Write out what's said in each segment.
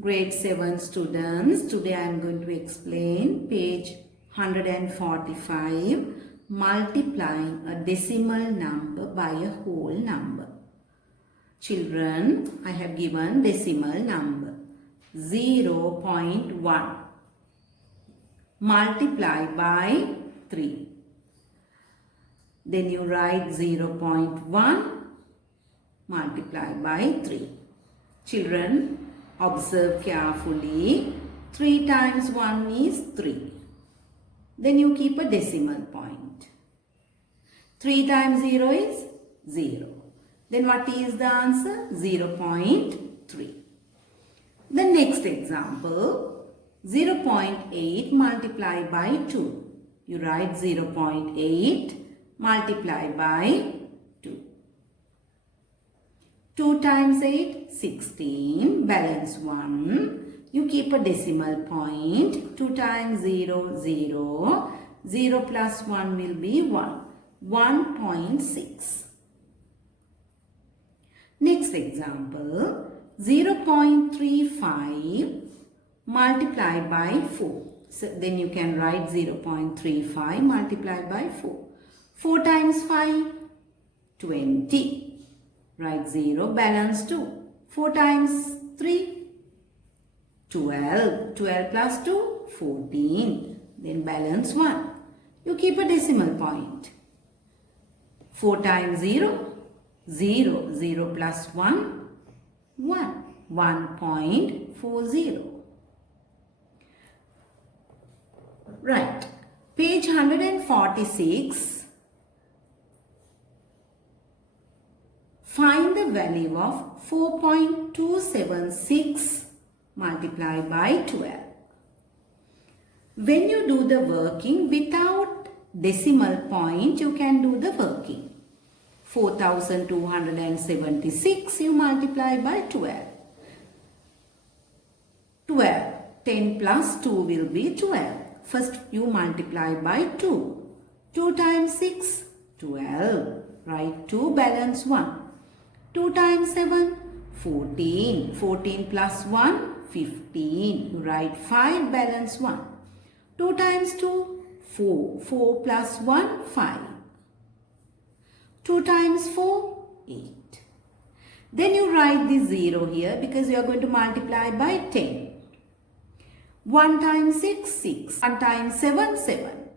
Grade 7 students, today I am going to explain page 145, multiplying a decimal number by a whole number. Children, I have given decimal number 0.1 multiply by 3. Then you write 0.1 multiply by 3. Children, observe carefully. 3 times 1 is 3. Then you keep a decimal point. 3 times 0 is 0. Then what is the answer? 0.3. The next example, 0.8 multiplied by 2. You write 0.8 multiplied by 2. 2 times 8, 16, balance 1. You keep a decimal point. 2 times 0, 0. 0 plus 1 will be 1. 1.6. Next example, 0.35 multiplied by 4. So then you can write 0.35 multiplied by 4. 4 times 5, 20. Write 0, balance 2. 4 times 3, 12. 12 plus 2, 14. Then balance 1. You keep a decimal point. 4 times 0, 0. 0 plus 1, 1. 1.40. Right. Page 146. Find the value of 4.276 multiplied by 12. When you do the working without decimal point, you can do the working. 4,276 you multiply by 12. 12. 10 plus 2 will be 12. First you multiply by 2. 2 times 6, 12. Write 2, balance 1. 2 times 7, 14. 14 plus 1, 15. You write 5, balance 1. 2 times 2, 4. 4 plus 1, 5. 2 times 4, 8. Then you write the 0 here because you are going to multiply by 10. 1 times 6, 6. 1 times 7, 7.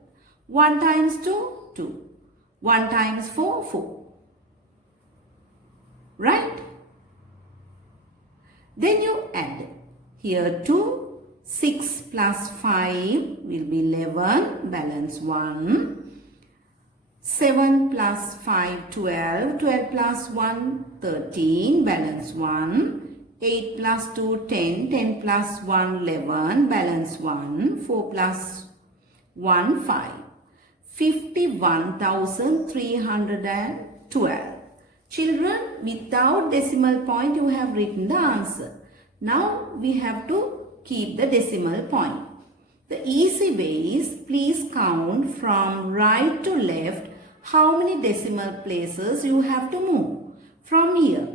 1 times 2, 2. 1 times 4, 4. Right? Then you add. Here 2. 6 plus 5 will be 11. Balance 1. 7 plus 5, 12. 12 plus 1, 13. Balance 1. 8 plus 2, 10. 10 plus 1, 11. Balance 1. 4 plus 1, 5. 51,312. Children, without decimal point, you have written the answer. Now, we have to keep the decimal point. The easy way is, please count from right to left how many decimal places you have to move. From here,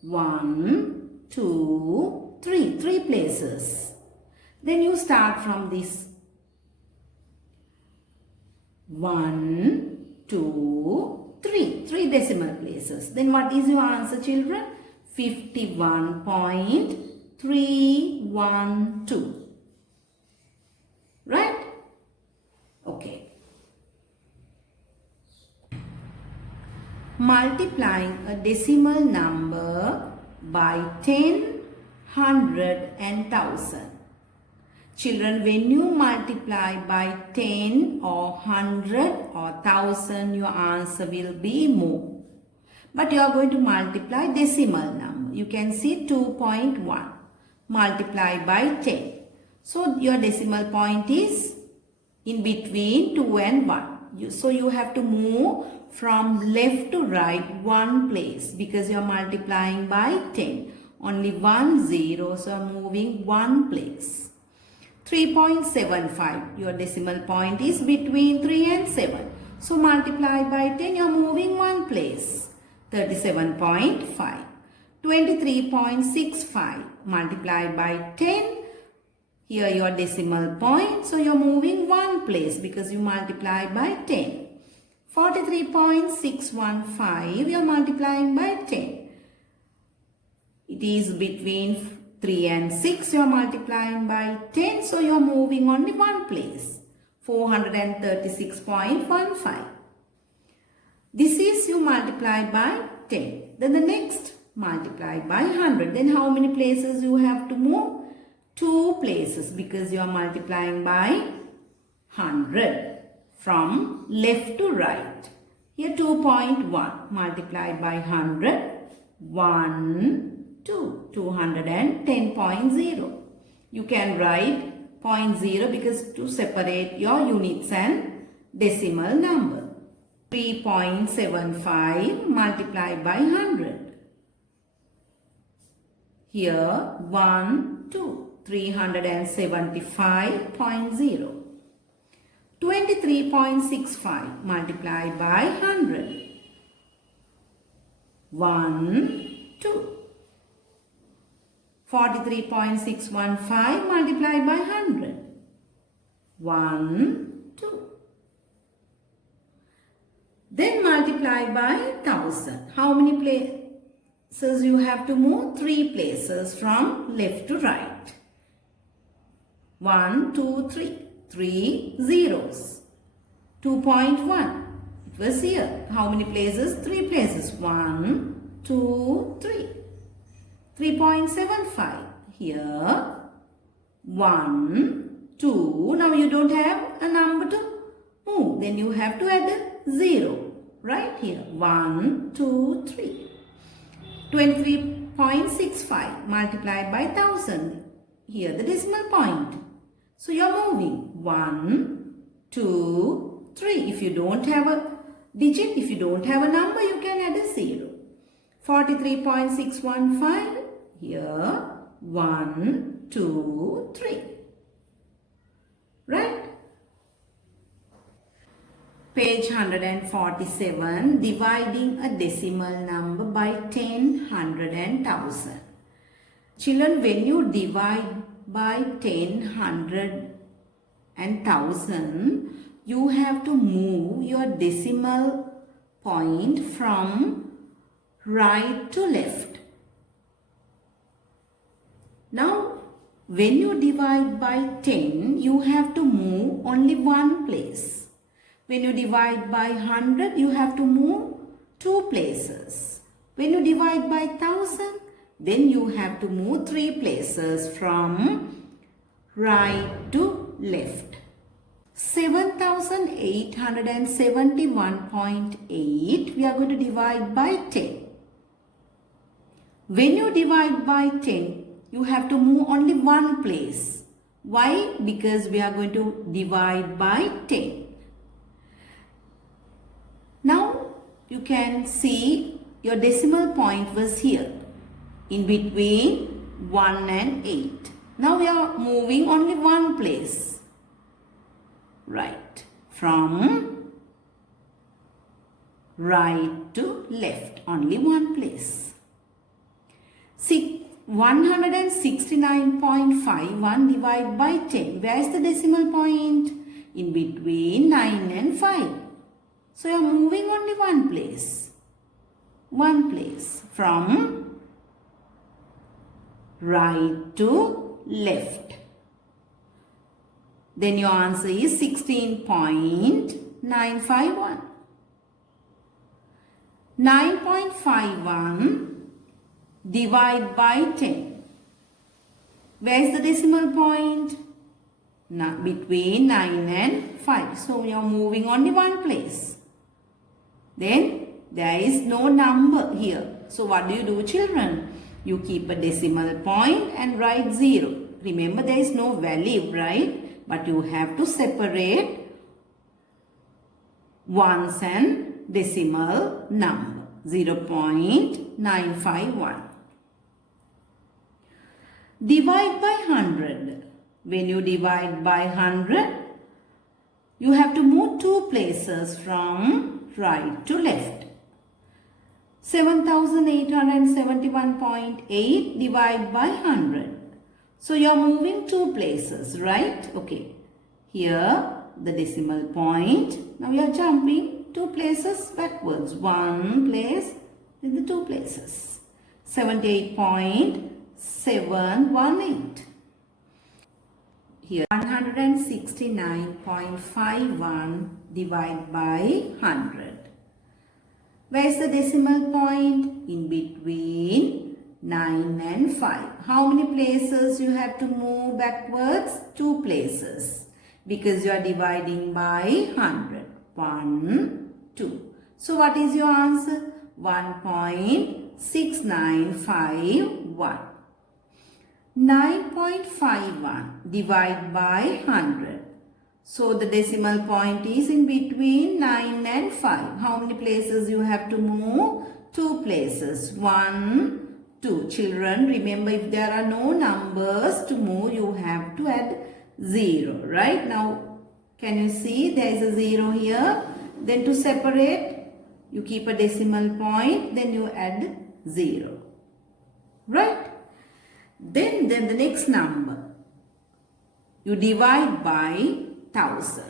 1, 2, 3. 3 places. Then you start from this. 1, 2, 3. 3 decimal places. Then what is your answer, children? 51.312. Right? Okay. Multiplying a decimal number by 10, 100 and 1000. Children, when you multiply by 10 or 100 or 1000, your answer will be more. But you are going to multiply decimal number. You can see 2.1 multiplied by 10. So, your decimal point is in between 2 and 1. So, you have to move from left to right one place because you are multiplying by 10. Only 1 0, so I am moving one place. 3.75, your decimal point is between 3 and 7. So multiply by 10, you are moving one place. 37.5. 23.65 multiplied by 10. Here your decimal point. So you're moving one place because you multiply by 10. 43.615 you're multiplying by 10. It is between 3 and 6 you're multiplying by 10. So you're moving only one place. 436.15. This is you multiply by 10. Then the next multiply by 100. Then how many places you have to move? 2 places because you are multiplying by 100 from left to right. Here 2.1 multiplied by 100. 1, 2. 210.0. You can write 0.0 because to separate your units and decimal number. 3.75 multiplied by 100. Here 1, 2. 375.0. 23.65 multiplied by 100. 1, 2. 43.615 multiplied by 100. 1, 2. Then multiply by 1000. How many places you have to move? 3 places from left to right. 1, 2, 3. 3 zeros. 2.1. It was here. How many places? 3 places. 1, 2, 3. 3.75. Here. 1, 2. Now you don't have a number to move. Then you have to add a 0. Right here. 1, 2, 3. 23.65 multiplied by 1000. Here the decimal point. So you are moving 1, 2, 3. If you don't have a digit, if you don't have a number, you can add a 0. 43.615. Here 1, 2, 3. Right? Page 147. Dividing a decimal number by 10, 100 and 1000. Children, when you divide by 10, 100 and 1000, you have to move your decimal point from right to left. Now, when you divide by 10, you have to move only one place. When you divide by 100, you have to move 2 places. When you divide by 1000, then you have to move 3 places from right to left. 7871.8 we are going to divide by 10. When you divide by 10, you have to move only one place. Why? Because we are going to divide by 10. Now you can see your decimal point was here, in between 1 and 8. Now we are moving only one place. Right. From right to left. Only one place. 169.51 divided by 10. Where is the decimal point? In between 9 and 5. So you are moving only one place. One place. From right to left. Then your answer is 16.951. 9.51 divide by 10. Where is the decimal point? Between 9 and 5. So you are moving only one place. Then there is no number here. So what do you do, children? You keep a decimal point and write 0. Remember, there is no value, right? But you have to separate ones and decimal number. 0.951. Divide by 100. When you divide by 100, you have to move 2 places from right to left. 7871.8 divided by 100. So you are moving 2 places, right? Okay. Here the decimal point. Now you are jumping 2 places backwards. 1 place, then the 2 places. 78.718. Here 169.51 divided by 100. Where is the decimal point? In between 9 and 5. How many places you have to move backwards? 2 places. Because you are dividing by 100. 1, 2. So what is your answer? 1.6951. 9.51 divided by 100. So the decimal point is in between 9 and 5. How many places you have to move? 2 places. 1, 2. Children, remember, if there are no numbers to move, you have to add 0. Right? Now, can you see there is a 0 here? Then to separate, you keep a decimal point. Then you add 0. Right? Then the next number, you divide by 1000.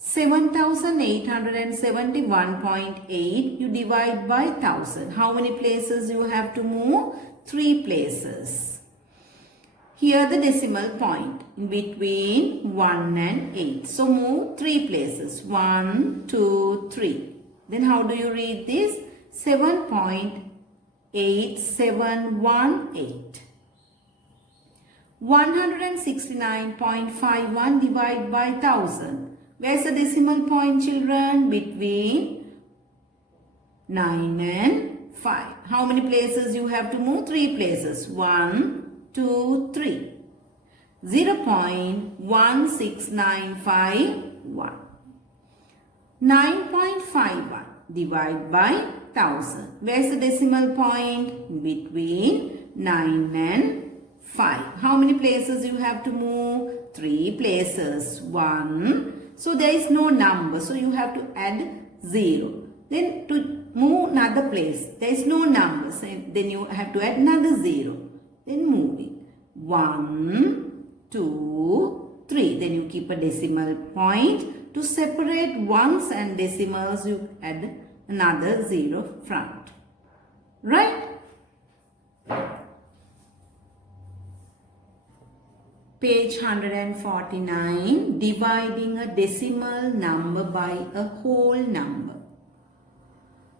7871.8 you divide by 1000. How many places you have to move? 3 places. Here the decimal point in between 1 and 8. So move 3 places. 1, 2, 3. Then how do you read this? 7.8718. 169.51 divided by 1000. Where's the decimal point, children? Between 9 and 5. How many places you have to move? 3 places. 1, 2, 3. 0.1695. 9.51 divided by 1000. Where's the decimal point? Between 9 and 5. How many places you have to move? 3 places. 1. So there is no number. So you have to add 0. Then to move another place, there is no number. So then you have to add another 0. Then moving. 1, 2, 3. Then you keep a decimal point. To separate ones and decimals, you add another 0 front. Right? Page 149, dividing a decimal number by a whole number.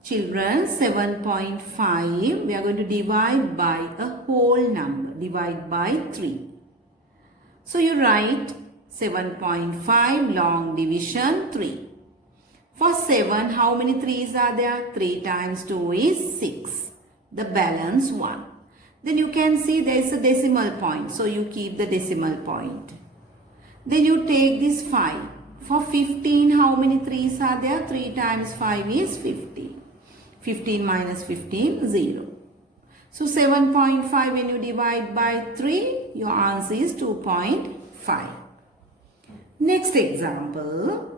Children, 7.5, we are going to divide by a whole number. Divide by 3. So you write 7.5 long division 3. For 7, how many 3's are there? 3 times 2 is 6. The balance 1. Then you can see there is a decimal point. So you keep the decimal point. Then you take this 5. For 15, how many 3's are there? 3 times 5 is 15. 15 minus 15, 0. So 7.5 when you divide by 3, your answer is 2.5. Next example,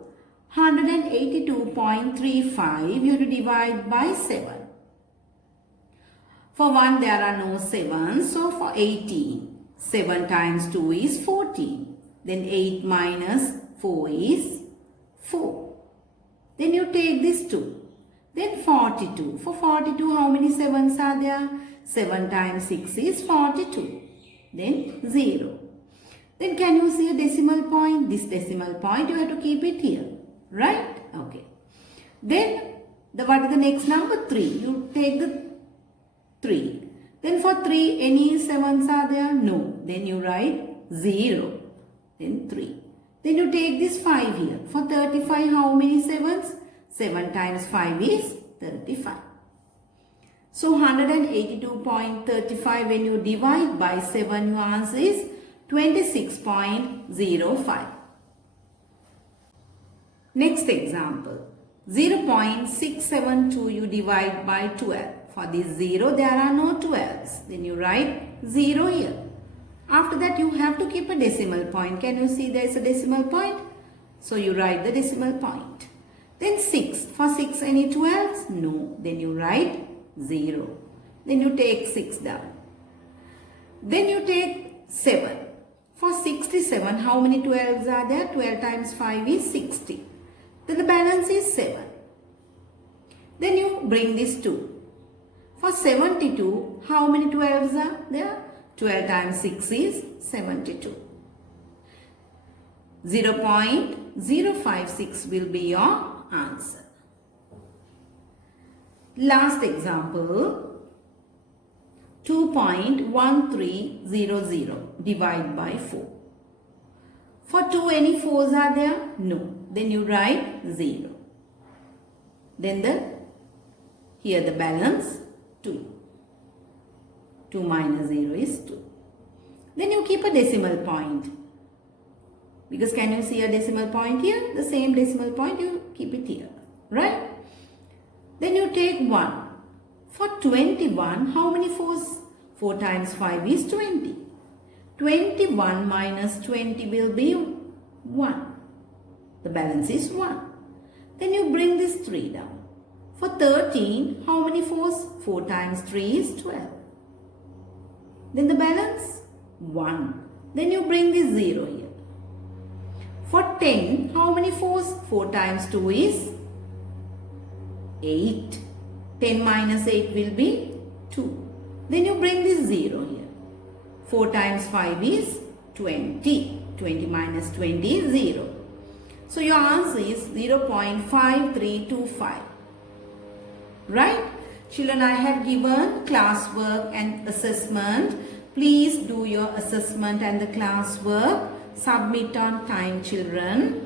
182.35, you have to divide by 7. For 1, there are no 7s. So for 18, 7 times 2 is 14. Then 8 minus 4 is 4. Then you take this 2. Then 42. For 42, how many 7s are there? 7 times 6 is 42. Then 0. Then can you see a decimal point? This decimal point, you have to keep it here. Right? Okay. Then, what is the next number? 3. You take the 3. Then for 3, any 7s are there? No. Then you write 0. Then 3. Then you take this 5 here. For 35, how many 7s? 7 times 5 is 35. So 182.35 when you divide by 7, your answer is 26.05. Next example. 0.672 you divide by 12. For this 0, there are no 12s. Then you write 0 here. After that, you have to keep a decimal point. Can you see there is a decimal point? So you write the decimal point. Then 6. For 6, any 12s? No. Then you write 0. Then you take 6 down. Then you take 7. For 67, how many 12s are there? 12 times 5 is 60. Then the balance is 7. Then you bring this 2. For 72, how many 12s are there? 12 times 6 is 72. 0.056 will be your answer. Last example, 2.1300 divide by 4. For 2, any 4s are there? No. Then you write 0. Then here the balance 2. 2 minus 0 is 2. Then you keep a decimal point. Because can you see a decimal point here? The same decimal point, you keep it here. Right? Then you take 1. For 21, how many 4s? 4 times 5 is 20. 21 minus 20 will be 1. The balance is 1. Then you bring this 3 down. For 13, how many 4s? 4 times 3 is 12. Then the balance? 1. Then you bring this 0 here. For 10, how many 4s? 4 times 2 is 8. 10 minus 8 will be 2. Then you bring this 0 here. 4 times 5 is 20. 20 minus 20 is 0. So your answer is 0.5325. Right? Children, I have given classwork and assessment. Please do your assessment and the classwork. Submit on time, children.